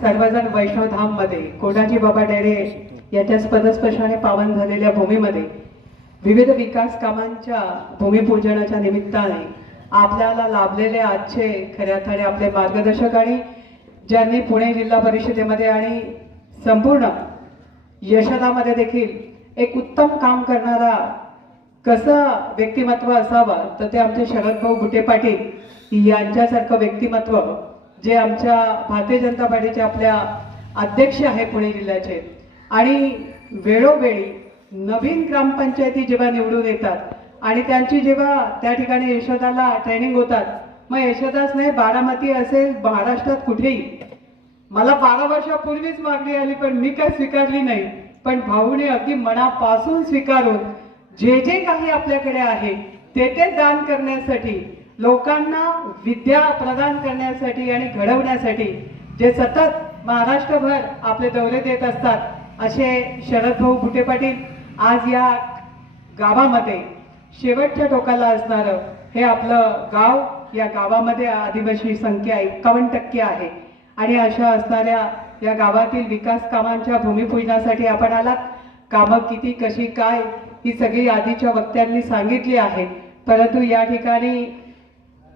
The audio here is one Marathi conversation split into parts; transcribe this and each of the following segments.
सर्वजण वैष्णवधाममध्ये कोडाजी बाबा डेरे याच्या पदस्पर्शाने पावन झालेल्या भूमीमध्ये विविध विकास कामांच्या भूमिपूजनाच्या निमित्ताने आपल्याला लाभलेले आजचे खऱ्या अर्थाने आपले मार्गदर्शक आणि ज्यांनी पुणे जिल्हा परिषदेमध्ये आणि संपूर्ण यशदामध्ये देखील एक उत्तम काम करणारा कसं व्यक्तिमत्व असावं तर ते आमचे शरदभाऊ गुटे पाटील यांच्यासारखं व्यक्तिमत्व जे आमच्या भारतीय जनता पार्टीचे आपल्या अध्यक्ष आहे पुणे जिल्ह्याचे. आणि वेळोवेळी नवीन ग्रामपंचायती जेव्हा निवडून येतात आणि त्यांची जेव्हा त्या ठिकाणी यशोदाला ट्रेनिंग होतात मग यशोदाच नाही बारामती असेल महाराष्ट्रात कुठेही. मला बारा वर्षापूर्वीच मागणी आली पण मी काय स्वीकारली नाही. पण भाऊने अगदी मनापासून स्वीकारून जे जे काही आपल्याकडे आहे ते ते दान करण्यासाठी लोकांना विद्या प्रदान करण्यासाठी आणि घडवण्यासाठी जे सतत महाराष्ट्रभर आपले दौरे देत असतात असे शरद भाऊ भुटे पाटील आज या गावामध्ये शेवटच्या टोकाला असणारं हे आपलं गाव या गावामध्ये आदिवासी संख्या एकावन्न टक्के आहे. आणि अशा असणाऱ्या या गावातील विकास कामांच्या भूमिपूजनासाठी आपण आलात. कामं किती कशी काय ही सगळी आधीच्या वक्त्यांनी सांगितली आहे. परंतु या ठिकाणी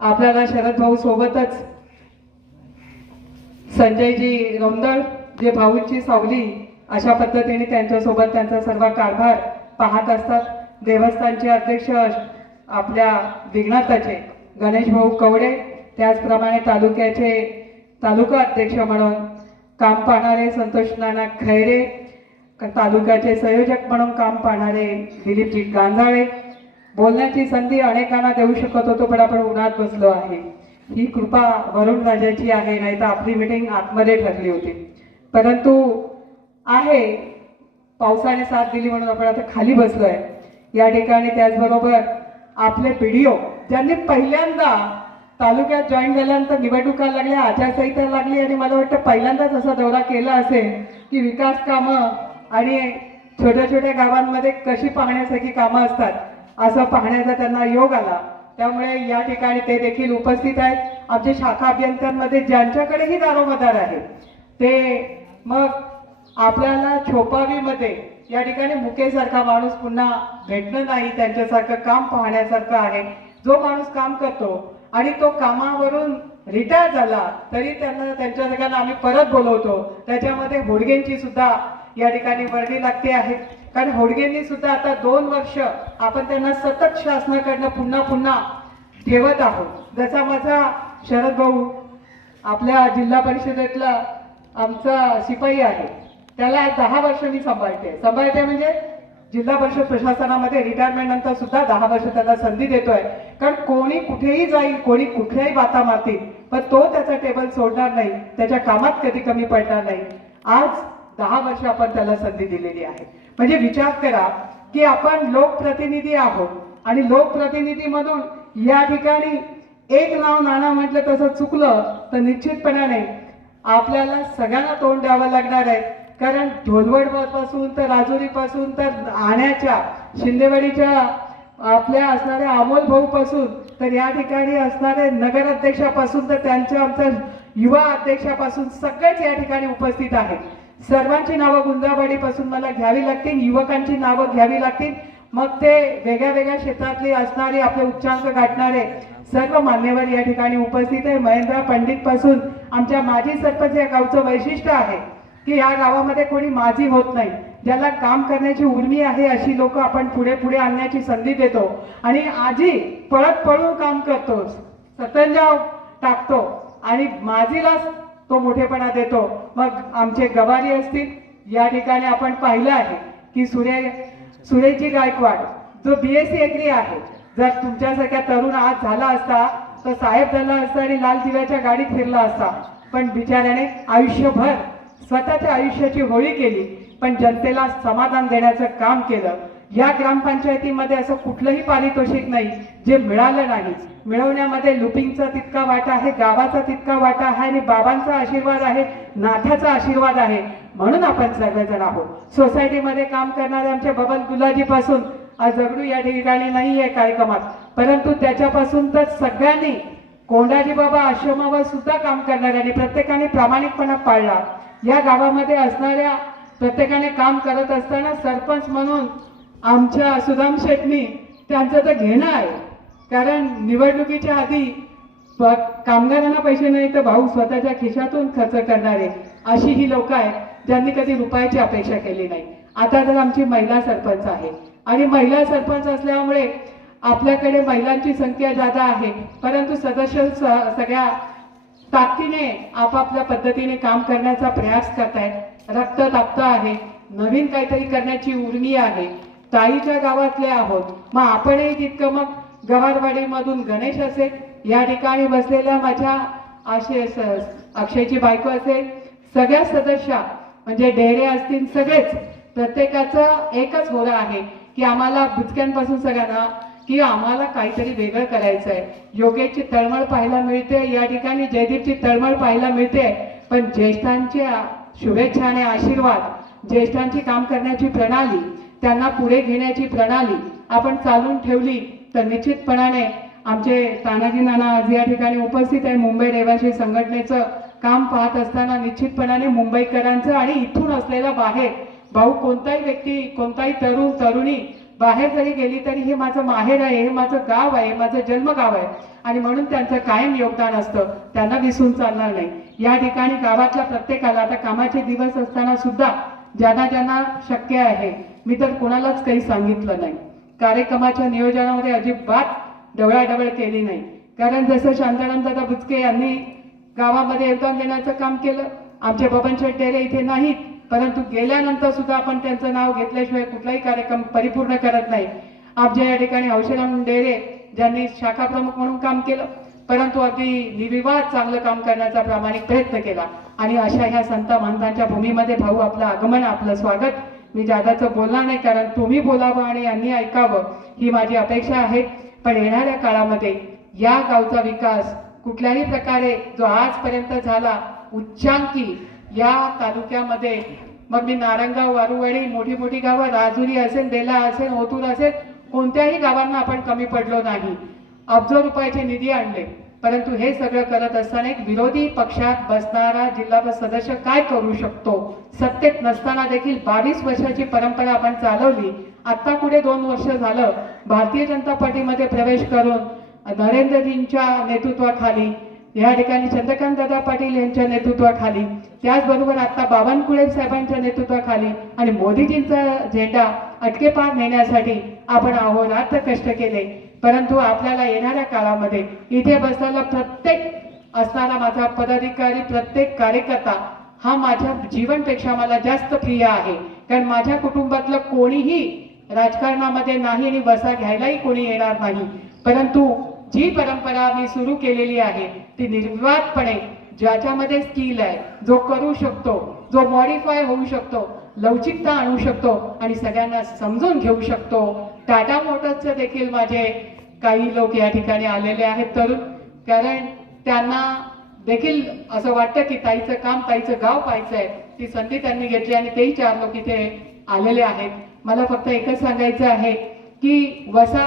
आपल्याला शरद भाऊ सोबतच. संजयजी रोंदळ जे भाऊंची सावली अशा पद्धतीने त्यांच्यासोबत त्यांचा सर्व कारभार पाहत असतात. देवस्थानचे अध्यक्ष आपल्या विघ्नाताचे गणेश भाऊ कवडे त्याचप्रमाणे तालुक्याचे तालुका अध्यक्ष म्हणून काम पाहणारे संतोष नाना खैरे तालुक्याचे संयोजक म्हणून काम पाहणारे दिलीपजी गांजाळे बोलण्याची संधी अनेकांना देऊ शकत होतो पण आपण उन्हात बसलो आहे. ही कृपा वरुण राजाची आहे नाही तर आपली मिटिंग आतमध्ये ठरली होती. परंतु आहे पावसाने साथ दिली म्हणून आपण आता खाली बसलो आहे या ठिकाणी त्याचबरोबर आपले व्हिडिओ ज्यांनी पहिल्यांदा तालुक्यात जॉईन झाल्यानंतर निवडणुका लागल्या आचारसंहिता लागली आणि मला वाटतं पहिल्यांदाच असा दौरा केला असेल की विकास कामं आणि छोट्या छोट्या गावांमध्ये कशी पाहण्यासारखी कामं असतात. असं पाहण्याचा त्यांना योग आला. त्यामुळे या ठिकाणी ते देखील उपस्थित आहेत. आमचे शाखा अभियंत्यांमध्ये ज्यांच्याकडेही दारोमदार आहे ते मग आपल्याला छोपावीमध्ये या ठिकाणी मुकेसारखा माणूस पुन्हा भेटणं नाही त्यांच्यासारखं काम पाहण्यासारखं आहे. जो माणूस काम करतो आणि तो कामावरून रिटायर झाला तरी त्यांना त्यांच्या सगळ्यांना आम्ही परत बोलवतो. त्याच्यामध्ये होडगेंची सुद्धा या ठिकाणी वर्णी लागते आहे. कारण होडगेंनी सुद्धा आता दोन वर्ष आपण त्यांना सतत शासनाकडनं पुन्हा पुन्हा ठेवत आहोत. जसा माझा शरद भाऊ आपल्या जिल्हा परिषदेतला आमचा शिपाई आहे. त्याला दहा वर्ष मी सांभाळते. सांभाळते म्हणजे जिल्हा परिषद प्रशासनामध्ये रिटायरमेंट नंतर सुद्धा दहा वर्ष त्याला संधी देतोय. कारण कोणी कुठेही जाईल कोणी कुठल्याही बाता मारतील पण तो त्याचा टेबल सोडणार नाही. त्याच्या कामात कधी कमी पडणार नाही. आज दहा वर्ष आपण त्याला संधी दिलेली आहे. म्हणजे विचार करा की आपण लोकप्रतिनिधी आहोत आणि लोकप्रतिनिधीमधून या ठिकाणी एक नाव नाणा म्हटलं तसं चुकलं तर निश्चितपणाने आपल्याला सगळ्यांना तोंड द्यावं लागणार आहे. कारण ढोलवडपासून तर राजुरी पासून तर आण्याच्या शिंदेवाडीच्या आपल्या असणाऱ्या अमोल भाऊ पासून तर या ठिकाणी असणारे नगराध्यक्षापासून तर त्यांच्या आमच्या युवा अध्यक्षापासून सगळेच या ठिकाणी उपस्थित आहेत. सर्वांची नावं गुंजावाडीपासून मला घ्यावी लागतील युवकांची नावं घ्यावी लागतील. मग ते वेगळ्या वेगळ्या क्षेत्रातले असणारे आपले उच्चांक गाठणारे सर्व मान्यवर या ठिकाणी उपस्थित आहे. महेंद्र पंडित पासून आमच्या माजी सरपंच या गावचं वैशिष्ट्य आहे की या गावामध्ये कोणी माजी होत नाही. ज्याला काम करण्याची उर्मी आहे अशी लोक आपण पुढे पुढे आणण्याची संधी देतो. आणि आजी पळत पळून काम करतो सतंजाव टाकतो. आणि माझीला तो मोठेपणा देतो. मग आमचे गवारी असतील या ठिकाणी आपण पाहिलं आहे की सुरे सुरेची गायकवाड जो बीएससी एग्री आहे जर तुमच्यासारख्या तरुण आज झाला असता तर साहेब झाला असता आणि लाल दिव्याच्या गाडीत फिरला असता. पण बिचाऱ्याने आयुष्यभर स्वतःच्या आयुष्याची होळी केली पण जनतेला समाधान देण्याचं काम केलं. या ग्रामपंचायतीमध्ये असं कुठलंही पारितोषिक नाही जे मिळालं नाही. मिळवण्यामध्ये लुपिंगचा तितका वाटा आहे गावाचा तितका वाटा आहे आणि बाबांचा आशीर्वाद आहे नाथाचा आशीर्वाद आहे. म्हणून आपण सगळेजण आहोत. सोसायटीमध्ये काम करणारे आमच्या बबन गुलाजीपासून आज जगडू या ठिकाणी नाही आहे कार्यक्रमात. परंतु त्याच्यापासून तर सगळ्यांनी कोंडाजी बाबा आश्रमावर सुद्धा काम करणारे आणि प्रत्येकाने प्रामाणिकपणा पाळला. या गावामध्ये असणाऱ्या प्रत्येकाने काम करत असताना सरपंच म्हणून आमच्या सुदाम शेटनी त्यांचं तर घेणं आहे. कारण निवडणुकीच्या आधी कामगारांना पैसे नाही तर भाऊ स्वतःच्या खिशातून खर्च करणारे अशी ही लोक आहेत. ज्यांनी कधी रुपयाची अपेक्षा केली नाही. आता तर आमची महिला सरपंच आहे. आणि महिला सरपंच असल्यामुळे आपल्याकडे महिलांची संख्या जादा आहे. परंतु सदस्य सगळ्या ताकदीने आपापल्या पद्धतीने काम करण्याचा प्रयास करतायत. रक्त तापत आहे. नवीन काहीतरी करण्याची उर्मी आहे. ताईच्या गावातले आहोत. मग आपणही तितकं मग गवारवाडीमधून गणेश असेल या ठिकाणी बसलेल्या माझ्या आशय अक्षयची बायको असेल सगळ्या सदस्या म्हणजे डेरे असतील सगळेच प्रत्येकाचं एकच होरं आहे की आम्हाला बुचक्यांपासून सगळ्यांना की आम्हाला काहीतरी वेगळं करायचं आहे योगेशची तळमळ पाहायला मिळते या ठिकाणी जयदीपची तळमळ पाहायला मिळते. पण ज्येष्ठांच्या शुभेच्छा आणि आशीर्वाद ज्येष्ठांची काम करण्याची प्रणाली त्यांना पुढे घेण्याची प्रणाली आपण चालून ठेवली तर निश्चितपणाने आमचे तानाजी नाना आज या ठिकाणी उपस्थित आहे मुंबई रहिवासी संघटनेचं काम पाहत असताना निश्चितपणाने मुंबईकरांचं आणि इथून असलेला बाहेर भाऊ कोणताही व्यक्ती कोणताही तरुण तरुणी बाहेर जरी गेली तरी हे माझं माहेर आहे हे माझं गाव आहे माझं जन्मगाव आहे आणि म्हणून त्यांचं कायम योगदान असतं त्यांना विसरून चालणार नाही. या ठिकाणी गावातल्या प्रत्येकाला आता कामाचे दिवस असताना सुद्धा ज्यांना ज्यांना शक्य आहे. मी तर कोणालाच काही सांगितलं नाही. कार्यक्रमाच्या नियोजनामध्ये अजिबात डवळाडवळ केली नाही. कारण जसं शांताराम दादा बुचके यांनी गावामध्ये योगदान देण्याचं काम केलं आमचे बबन शेट्टेरे इथे नाहीत परंतु गेल्यानंतर सुद्धा आपण त्यांचं नाव घेतल्याशिवाय कुठलाही कार्यक्रम परिपूर्ण करत नाही. आमच्या या ठिकाणी औषधाम डेरे ज्यांनी शाखा प्रमुख म्हणून काम केलं परंतु अगदी निविवाद चांगलं काम करण्याचा प्रामाणिक प्रयत्न केला. आणि अशा ह्या संत महंतांच्या भूमीमध्ये भाऊ आपलं आगमन आपलं स्वागत. मी जादाचं बोलणार नाही कारण तुम्ही बोलावं आणि यांनी ऐकावं ही माझी अपेक्षा आहे. पण येणाऱ्या काळामध्ये या गावचा विकास कुठल्याही प्रकारे जो आजपर्यंत झाला उच्चांकी या तालुक्यामध्ये मग मी नारंगाव वारुवाडी मोठी मोठी गावं राजुरी असेल बेला असेल ओतूर असेल कोणत्याही गावांना आपण कमी पडलो नाही. अब्ज रुपयाचे निधी आणले. परंतु हे सगळं करत असताना एक विरोधी पक्षात बसणारा जिल्हा सदस्य काय करू शकतो? सत्तेत नसताना देखील बावीस वर्षाची परंपरा आपण चालवली. आता पुढे दोन वर्ष झालं? भारतीय जनता पार्टीमध्ये प्रवेश करून नरेंद्रजींच्या नेतृत्वाखाली या ठिकाणी चंद्रकांत दादा पाटील यांच्या नेतृत्वाखाली त्याचबरोबर आता बावनकुळे साहेबांच्या नेतृत्वाखाली आणि मोदीजींचा झेंडा अटकेपार नेण्यासाठी आपण अहोरात्र कष्ट केले. परंतु आपल्याला येणाऱ्या काळामध्ये इथे बसलेला प्रत्येक असणारा माझा पदाधिकारी प्रत्येक कार्यकर्ता हा माझ्या जीवनपेक्षा मला जास्त प्रिय आहे. कारण माझ्या कुटुंबातलं कोणीही राजकारणामध्ये नाही आणि वसा घ्यायलाही कोणी येणार नाही. परंतु जी परंपरा मी सुरू केलेली आहे ती निर्विवादपणे ज्याच्यामध्ये स्किल आहे जो करू शकतो जो मॉडिफाय होऊ शकतो लवचिकता आणू शकतो आणि सगळ्यांना समजून घेऊ शकतो टाटा मोटर्सचे देखील माझे काही लोक या ठिकाणी आलेले आहेत. तरुण कारण त्यांना देखील असं वाटतं की ताईचं काम ताईचं गाव पाहायचं आहे. ती संधी त्यांनी घेतली आणि तेही चार लोक इथे आलेले आहेत. मला फक्त एकच सांगायचं आहे की वसा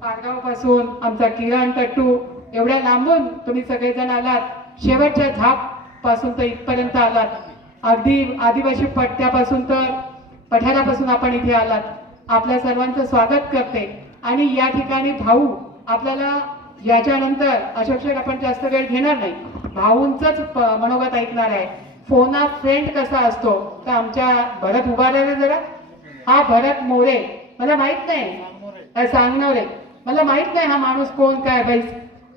पारगावपासून आमचा किरण टट्टू एवढ्या लांबून तुम्ही सगळेजण आलात. शेवटच्या झापपासून तर इथपर्यंत आलात. अगदी आदिवासी पट्ट्यापासून तर पठारापासून आपण इथे आलात. आपल्या सर्वांचं स्वागत करते. आणि या ठिकाणी भाऊ आपल्याला याच्यानंतर अशोक आपण जास्त वेळ घेणार नाही. भाऊंचंच मनोगत ऐकणार आहे. फोना फ्रेंड कसा असतो? तर आमच्या भरत उभा राहिला जरा? हा भरत मोरे. मला माहीत नाही. सांगणारे सांगणार. आहे मला माहीत नाही हा माणूस कोण काय बैस.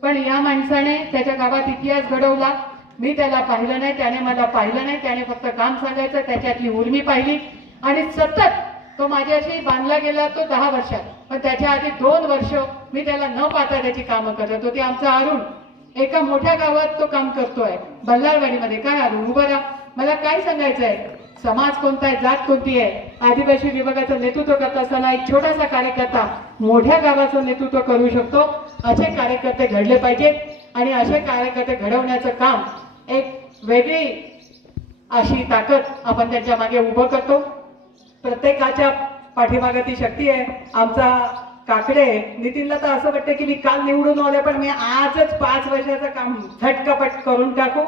पण या माणसाने त्याच्या गावात इतिहास घडवला. मी त्याला पाहिलं नाही त्याने मला पाहिलं नाही. त्याने फक्त काम सांगायचं त्याच्यातली उर्मी पाहिली. आणि सतत तो माझ्याशी बांधला गेला तो दहा वर्षात. पण त्याच्या आधी दोन वर्ष मी त्याला न पाहता त्याची कामं करत होती. आमचा अरुण एका मोठ्या गावात तो काम करतोय बल्लारवाडीमध्ये काय अरुण उभं राहा. मला काय सांगायचं आहे समाज कोणता आहे जात कोणती आहे? आदिवासी विभागाचं नेतृत्व करत असताना एक छोटासा कार्यकर्ता मोठ्या गावाचं नेतृत्व करू शकतो. असे कार्यकर्ते घडले पाहिजेत आणि असे कार्यकर्ते घडवण्याचं काम एक वेगळी अशी ताकद आपण त्यांच्या मागे उभं करतो. प्रत्येकाच्या पाठीमागे ती शक्ती आहे आमचा काकडे नितीनला तर असं वाटतं की मी काल निवडून आले पण मी आजच पाच वर्षाचं काम झटकापट करून टाकू.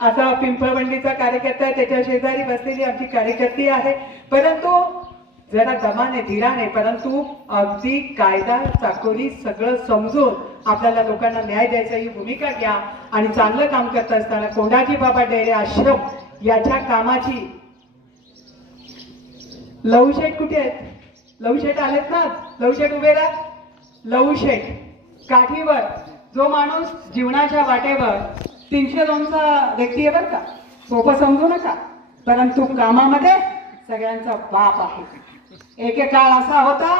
असा पिंपळवंडीचा कार्यकर्ता आहे त्याच्या शेजारी बसलेली आमची कार्यकर्ती आहे. परंतु जरा दमाने धीराने परंतु अगदी कायदा चाकोरी सगळं समजून आपल्याला लोकांना न्याय द्यायचा ही भूमिका घ्या आणि चांगलं काम करत असताना कोंडाजी बाबा डेरे आश्रम याच्या कामाची लवशेट कुठे आहेत? लवशेट आलेत ना? लवशेट उभे राहा. लवशेट काठीवर. जो माणूस जीवनाच्या वाटेवर तीनशे दोनचा व्यक्ती आहे बरं का? सोपं समजू नका. परंतु कामामध्ये सगळ्यांचा बाप आहे. एके काळ असा होता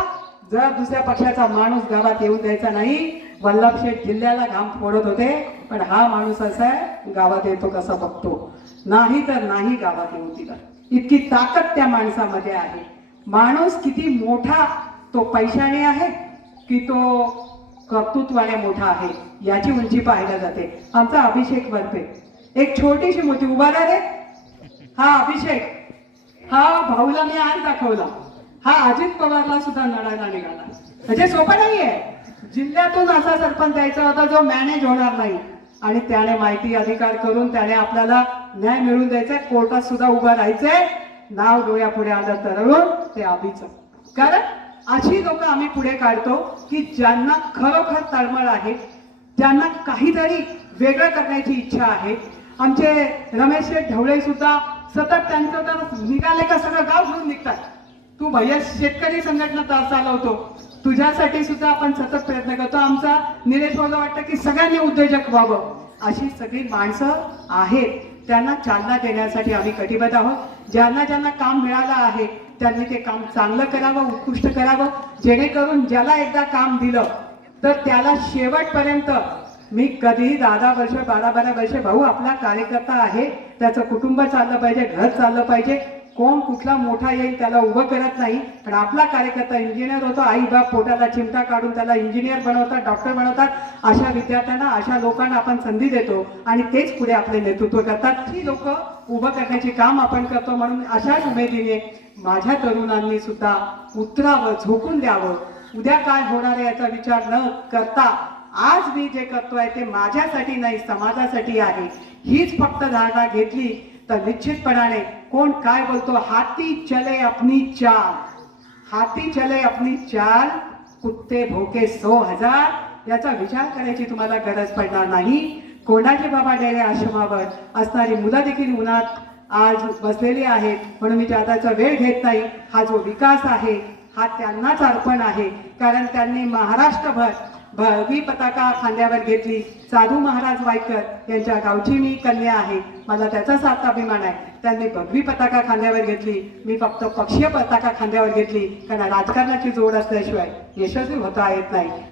जर दुसऱ्या पक्षाचा माणूस गावात येऊन द्यायचा नाही वल्लभशेठ जिल्ह्याला घाम फोडत होते पण हा माणूस असा आहे गावात येतो कसा बघतो. नाही तर नाही गावात येऊ दिला इतकी ताकद त्या माणसामध्ये आहे. माणूस किती मोठा तो पैशाने आहे की तो कर्तृत्वाने मोठा आहे याची उंची पाहायला जाते. आमचा अभिषेक वरपे एक छोटीशी मोठी उभा रे. हा अभिषेक. हा भाऊला मी आज दाखवला. हा अजित पवारला सुद्धा लढायला निघाला. म्हणजे सोपं नाहीये. जिल्ह्यातून असा सरपंच द्यायचा होता जो मॅनेज होणार नाही. आणि त्याने माहिती अधिकार करून त्याने आपल्याला न्याय मिळवून द्यायचा कोर्टात सुद्धा उभं राहायचंय. नाव डोळ्यापुढे आलं तरळून ते अभिचं कारण अशी लोक आम्ही पुढे काढतो की ज्यांना खरोखर तळमळ आहे त्यांना काहीतरी वेगळं करण्याची इच्छा आहे. आमचे रमेश शेठ ढवळे सुद्धा सतत त्यांचं तर निघाले का सगळं गाव घेऊन निघतात. तू भैया शेतकरी संघटना तर चालवतो तुझ्यासाठी सुद्धा आपण सतत प्रयत्न करतो. आमचा निलेश भाऊला वाटतं की सगळ्यांनी उद्योजक व्हावं. अशी सगळी माणसं आहेत. त्यांना चालना देण्यासाठी आम्ही कटिबद्ध आहोत. ज्यांना ज्यांना काम मिळालं आहे त्यांनी ते काम चांगलं करावं उत्कृष्ट करावं. जेणेकरून ज्याला एकदा काम दिलं तर त्याला शेवटपर्यंत मी कधीही दहा वर्ष बारा बारा वर्ष भाऊ आपला कार्यकर्ता आहे त्याचं कुटुंब चाललं पाहिजे घर चाललं पाहिजे कोण कुठला मोठा येईल त्याला उभं करत नाही. पण आपला कार्यकर्ता इंजिनियर होतो आई बाप पोटाला चिमटा काढून त्याला इंजिनियर बनवतात डॉक्टर बनवतात. अशा विद्यार्थ्यांना अशा लोकांना आपण संधी देतो आणि तेच पुढे आपले नेतृत्व करतात. ही लोक उभं करण्याचे काम आपण करतो म्हणून अशाच उमेदीने माझ्या तरुणांनी सुद्धा उतरावं झोकून द्यावं. उद्या काय होणार आहे याचा विचार न करता आज मी जे करतोय ते माझ्यासाठी नाही समाजासाठी आहे. हीच फक्त धारणा घेतली तर निश्चितपणाने कोण काय बोलतो? हाती चले अपनी चाल. हाती चले अपनी चाल कुत्ते भोके सो हजार. याचा विचार करायची तुम्हाला गरज पडणार नाही. कोणाचे बाबा डेरे आश्रमावर? असणारी मुलं देखील उन्हात आज बसलेली आहेत. म्हणून मी त्याचा वेळ घेत नाही. हा जो विकास आहे हा त्यांनाच अर्पण आहे. कारण त्यांनी महाराष्ट्रभर भगवी पताका खांद्यावर घेतली. साधू महाराज वायकर यांच्या गावची मी कन्या आहे. मला त्याचा साथ अभिमान आहे. त्यांनी भगवी पताका खांद्यावर घेतली मी फक्त पक्षीय पताका खांद्यावर घेतली. कारण राजकारणाची जोड असल्याशिवाय यशस्वी होता येत नाही.